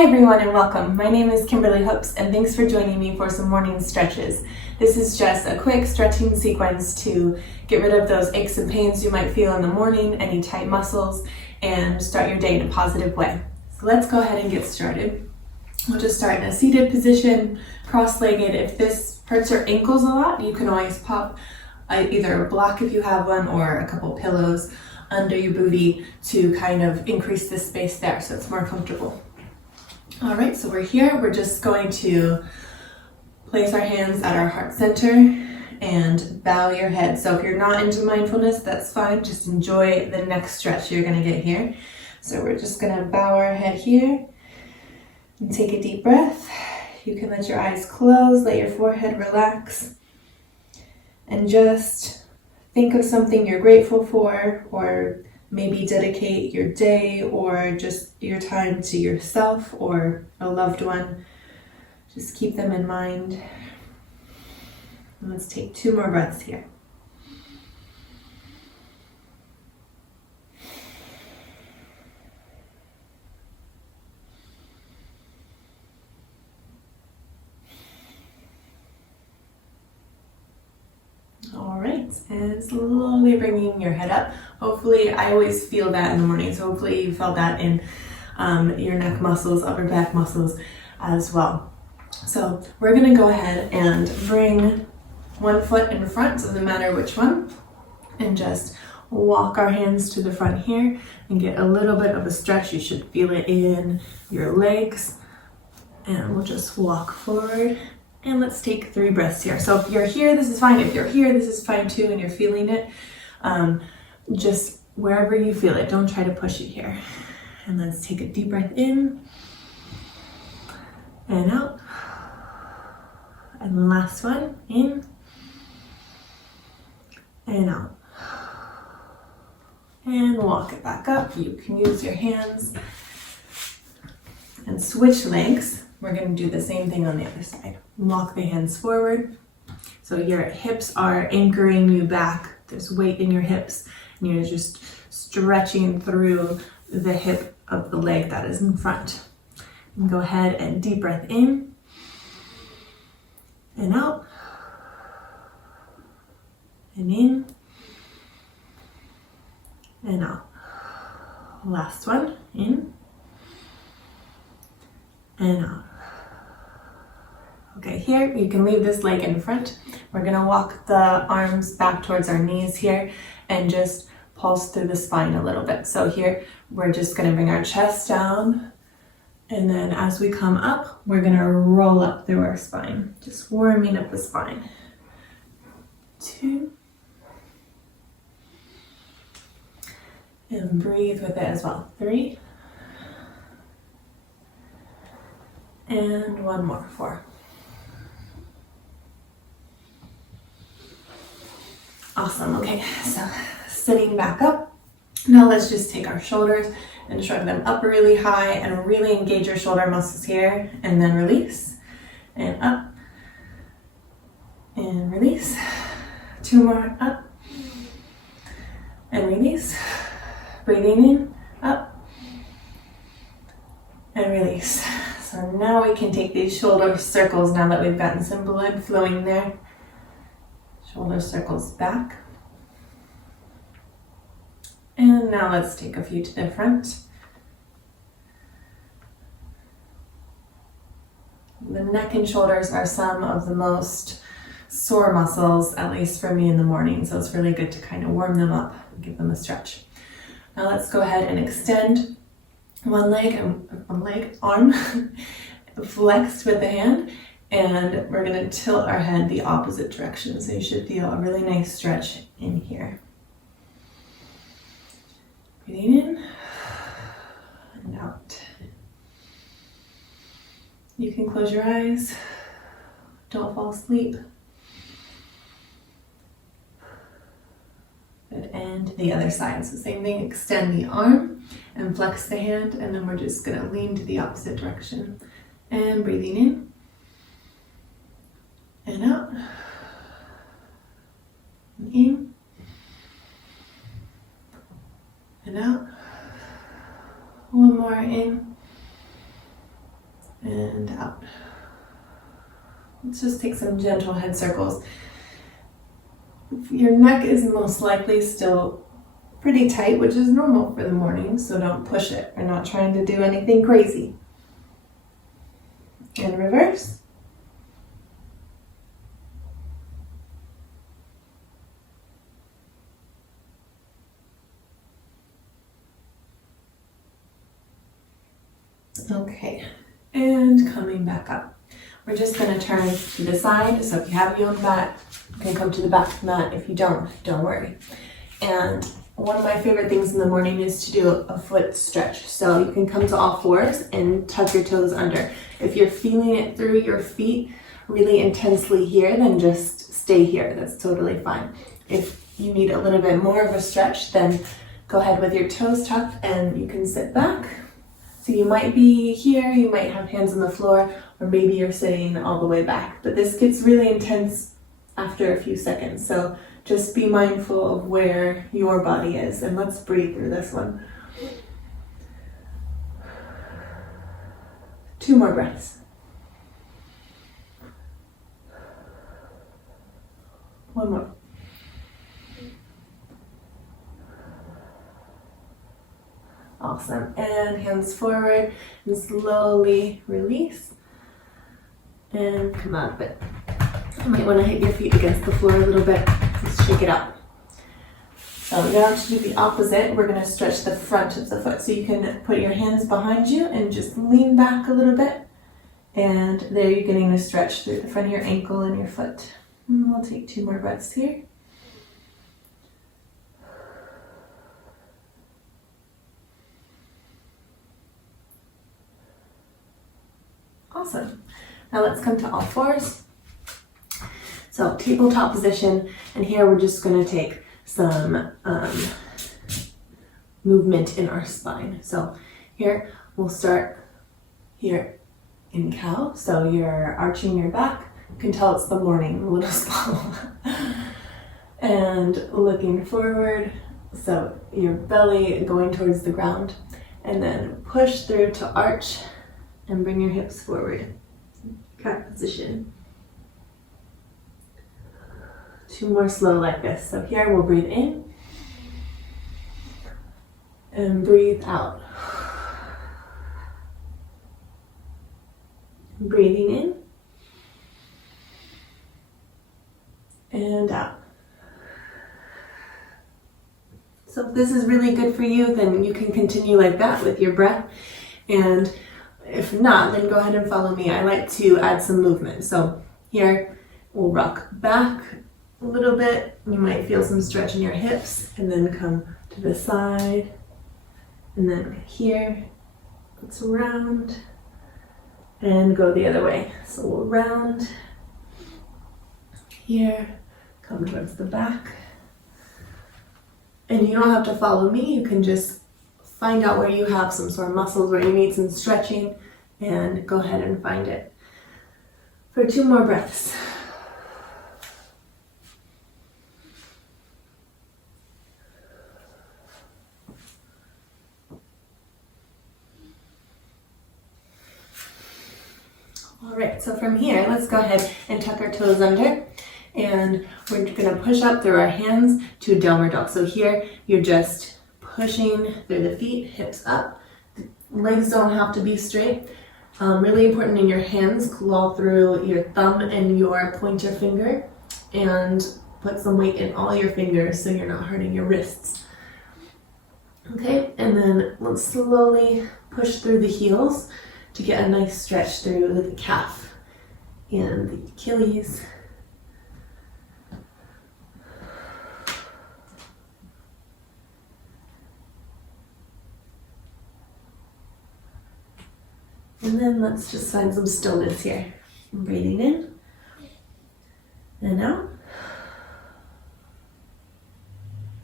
Hi everyone and welcome. My name is Kimberly Hoops and thanks for joining me for some morning stretches. This is just a quick stretching sequence to get rid of those aches and pains you might feel in the morning, any tight muscles, and start your day in a positive way. So let's go ahead and get started. We'll just start in a seated position, cross-legged. If this hurts your ankles a lot, you can always pop either a block if you have one or a couple pillows under your booty to kind of increase the space there so it's more comfortable. All right, so we're here. We're just going to place our hands at our heart center and bow your head. So if you're not into mindfulness, that's fine. Just enjoy the next stretch you're gonna get here. So we're just gonna bow our head here and take a deep breath. You can let your eyes close, let your forehead relax, and just think of something you're grateful for, or maybe dedicate your day or just your time to yourself or a loved one. Just keep them in mind. And let's take 2 more breaths here. All right, and slowly bringing your head up. Hopefully, I always feel that in the morning, so hopefully you felt that in your neck muscles, upper back muscles as well. So we're gonna go ahead and bring one foot in front, so no matter which one, and just walk our hands to the front here and get a little bit of a stretch. You should feel it in your legs. And we'll just walk forward. And let's take 3 breaths here. So if you're here, this is fine. If you're here, this is fine too, and you're feeling it. Just wherever you feel it, don't try to push it here. And let's take a deep breath in and out. And the last one, in and out. And walk it back up. You can use your hands and switch legs. We're going to do the same thing on the other side. Walk the hands forward. So your hips are anchoring you back. There's weight in your hips, and you're just stretching through the hip of the leg that is in front. And go ahead and deep breath in and out and in and out. Last one, in and out. Okay, here you can leave this leg in front. We're gonna walk the arms back towards our knees here and just pulse through the spine a little bit. So here, we're just gonna bring our chest down, and then as we come up, we're gonna roll up through our spine, just warming up the spine. 2. And breathe with it as well. 3. And 1 more, 4. Awesome, okay, so sitting back up. Now let's just take our shoulders and shrug them up really high and really engage your shoulder muscles here, and then release, and up, and release. 2 more, up, and release. Breathing in, up, and release. So now we can take these shoulder circles now that we've gotten some blood flowing there. Shoulder circles back. And now let's take a few to the front. The neck and shoulders are some of the most sore muscles, at least for me in the morning, so it's really good to kind of warm them up and give them a stretch. Now let's go ahead and extend one leg, arm, flexed with the hand, and we're gonna tilt our head the opposite direction. So you should feel a really nice stretch in here. Breathing in and out. You can close your eyes. Don't fall asleep. Good, and the other side. So same thing, extend the arm and flex the hand, and then we're just gonna lean to the opposite direction. And breathing in and out, and in and out. One more, in and out. Let's just take some gentle head circles. Your neck is most likely still pretty tight, which is normal for the morning, so don't push it. We're not trying to do anything crazy. And reverse. Okay, and coming back up. We're just going to turn to the side, so if you have your own mat, you can come to the back of the mat. If you don't worry. And one of my favorite things in the morning is to do a foot stretch. So you can come to all fours and tuck your toes under. If you're feeling it through your feet really intensely here, then just stay here. That's totally fine. If you need a little bit more of a stretch, then go ahead with your toes tucked and you can sit back. So you might be here, you might have hands on the floor, or maybe you're sitting all the way back. But this gets really intense after a few seconds. So just be mindful of where your body is, and let's breathe through this one. 2 more breaths. 1 more. Awesome. And hands forward and slowly release and come out of it. You might want to hit your feet against the floor a little bit. Just shake it out. So now to do the opposite, we're going to stretch the front of the foot. So you can put your hands behind you and just lean back a little bit. And there you're getting a stretch through the front of your ankle and your foot. And we'll take 2 more breaths here. Awesome. Now let's come to all fours. So tabletop position, and here we're just going to take some movement in our spine. So here we'll start here in cow. So you're arching your back. You can tell it's the morning, a little slow. And looking forward. So your belly going towards the ground, and then push through to arch and bring your hips forward. Cat position. 2 more slow like this. So here we'll breathe in and breathe out. Breathing in and out. So if this is really good for you, then you can continue like that with your breath. And if not, then go ahead and follow me. I like to add some movement. So here we'll rock back a little bit. You might feel some stretch in your hips, and then come to the side, and then here, let's round and go the other way. So we'll round here, come towards the back. And you don't have to follow me. You can just find out where you have some sore muscles, where you need some stretching, and go ahead and find it. For 2 more breaths. All right, so from here, let's go ahead and tuck our toes under, and we're gonna push up through our hands to a downward dog. So here, you're just pushing through the feet, hips up. The legs don't have to be straight. Really important in your hands, claw through your thumb and your pointer finger, and put some weight in all your fingers so you're not hurting your wrists. Okay, and then let's slowly push through the heels to get a nice stretch through the calf and the Achilles. And then let's just find some stillness here. Breathing in and out,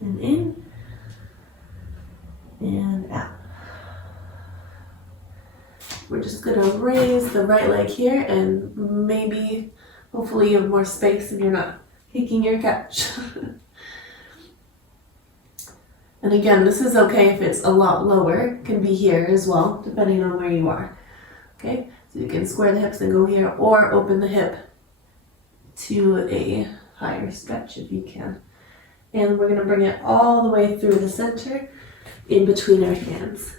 and in and out. We're just gonna raise the right leg here, and maybe, hopefully you have more space and you're not kicking your couch. And again, this is okay if it's a lot lower, it can be here as well, depending on where you are. Okay, so you can square the hips and go here, or open the hip to a higher stretch if you can. And we're going to bring it all the way through the center in between our hands.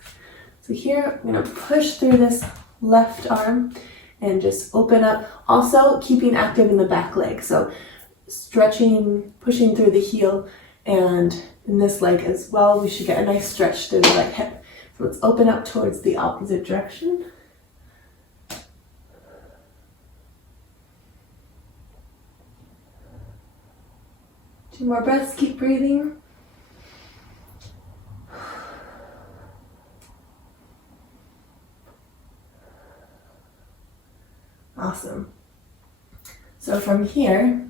So here, I'm going to push through this left arm and just open up. Also, keeping active in the back leg. So stretching, pushing through the heel, and in this leg as well, we should get a nice stretch through the right hip. So let's open up towards the opposite direction. Two more breaths, keep breathing. Awesome. So from here,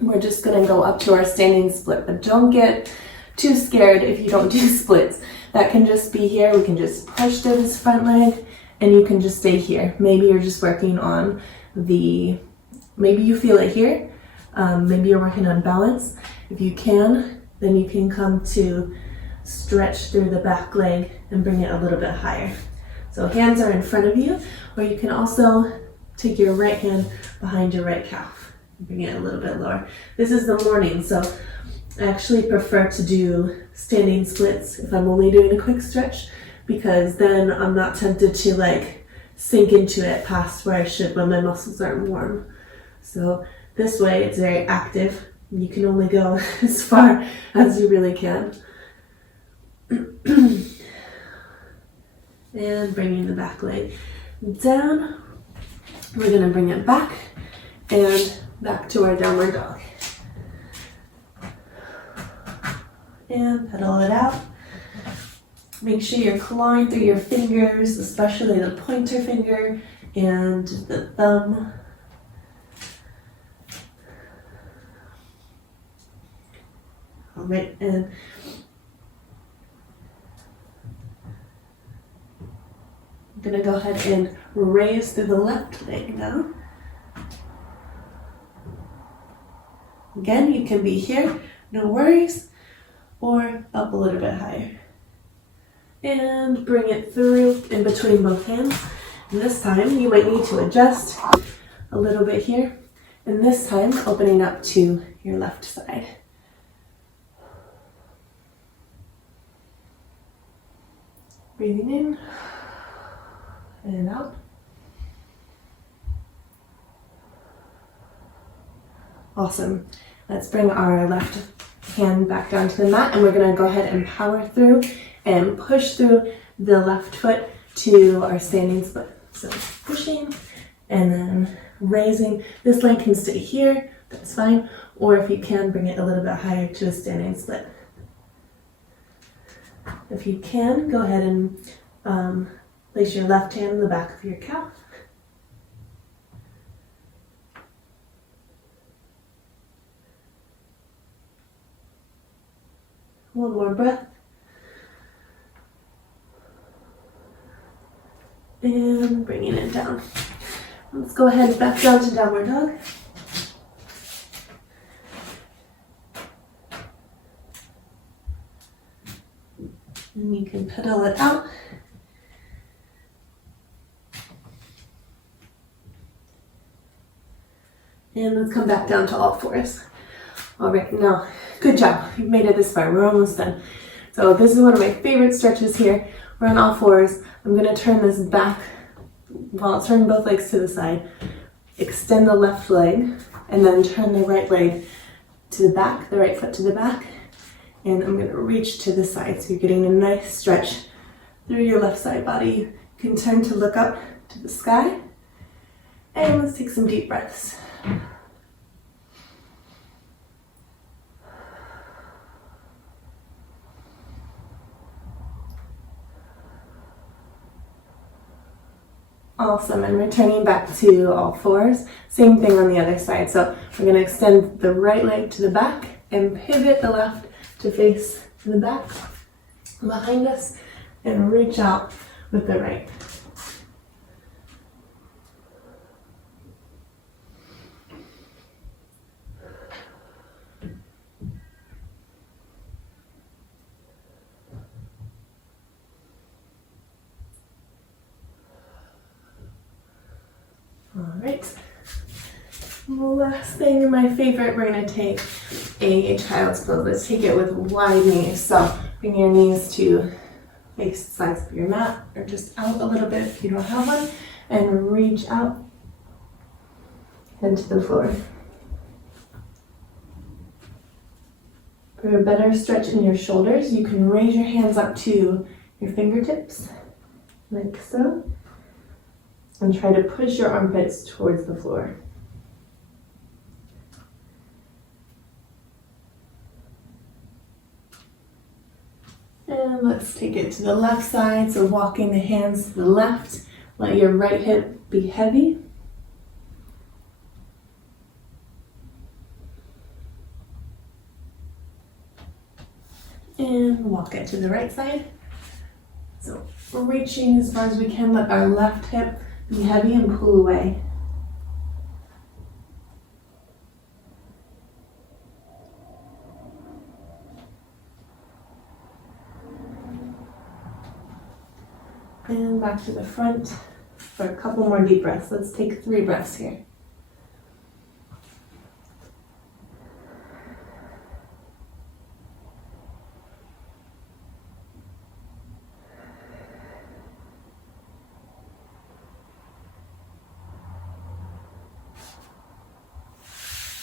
we're just gonna go up to our standing split, but don't get too scared if you don't do splits. That can just be here. We can just push to this front leg and you can just stay here. Maybe you're just working on maybe you feel it here. Maybe you're working on balance. If you can, then you can come to stretch through the back leg and bring it a little bit higher. So hands are in front of you, or you can also take your right hand behind your right calf and bring it a little bit lower. This is the morning, so I actually prefer to do standing splits if I'm only doing a quick stretch, because then I'm not tempted to like sink into it past where I should when my muscles aren't warm. So this way it's very active. You can only go as far as you really can. And bringing the back leg down. We're going to bring it back and back to our downward dog. And pedal it out. Make sure you're clawing through your fingers, especially the pointer finger and the thumb. All right, and I'm gonna go ahead and raise through the left leg now. Again, you can be here, no worries, or up a little bit higher. And bring it through in between both hands. And this time you might need to adjust a little bit here. And this time opening up to your left side. Breathing in and out. Awesome. Let's bring our left hand back down to the mat, and we're going to go ahead and power through and push through the left foot to our standing split. So pushing and then raising. This leg can stay here, that's fine. Or if you can, bring it a little bit higher to a standing split. If you can, go ahead and place your left hand in the back of your calf. One more breath. And bringing it down. Let's go ahead and back down to downward dog. And you can pedal it out. And let's come back down to all fours. All right, now, good job. You've made it this far. We're almost done. So this is one of my favorite stretches here. We're on all fours. I'm gonna turn this back, well, turn both legs to the side, extend the left leg, and then turn the right leg to the back, the right foot to the back. And I'm gonna reach to the side, so you're getting a nice stretch through your left side body. You can turn to look up to the sky. And let's take some deep breaths. Awesome, and returning back to all fours. Same thing on the other side. So we're gonna extend the right leg to the back and pivot the left to face the back behind us and reach out with the right. All right. Last thing, my favorite, we're gonna take a child's pose. Let's take it with wide knees. So bring your knees to face the sides of your mat or just out a little bit if you don't have one, and reach out into the floor. For a better stretch in your shoulders, you can raise your hands up to your fingertips, like so, and try to push your armpits towards the floor. And let's take it to the left side, so walking the hands to the left, let your right hip be heavy. And walk it to the right side. So reaching as far as we can, let our left hip be heavy and pull away. And back to the front for a couple more deep breaths. Let's take 3 breaths here.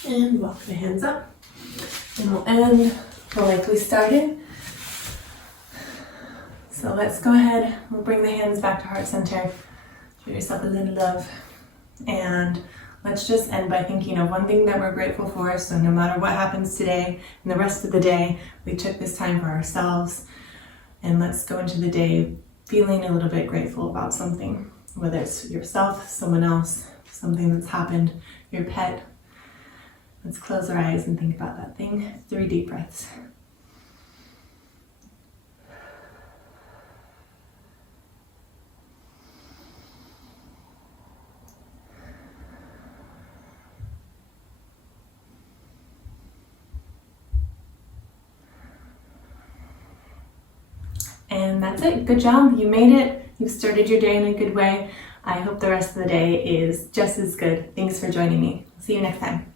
And walk the hands up. And we'll end like we started. So let's go ahead, we'll bring the hands back to heart center. Show yourself a little love. And let's just end by thinking of one thing that we're grateful for. So no matter what happens today and the rest of the day, we took this time for ourselves. And let's go into the day feeling a little bit grateful about something, whether it's yourself, someone else, something that's happened, your pet. Let's close our eyes and think about that thing. 3 deep breaths. And that's it. Good job. You made it. You've started your day in a good way. I hope the rest of the day is just as good. Thanks for joining me. See you next time.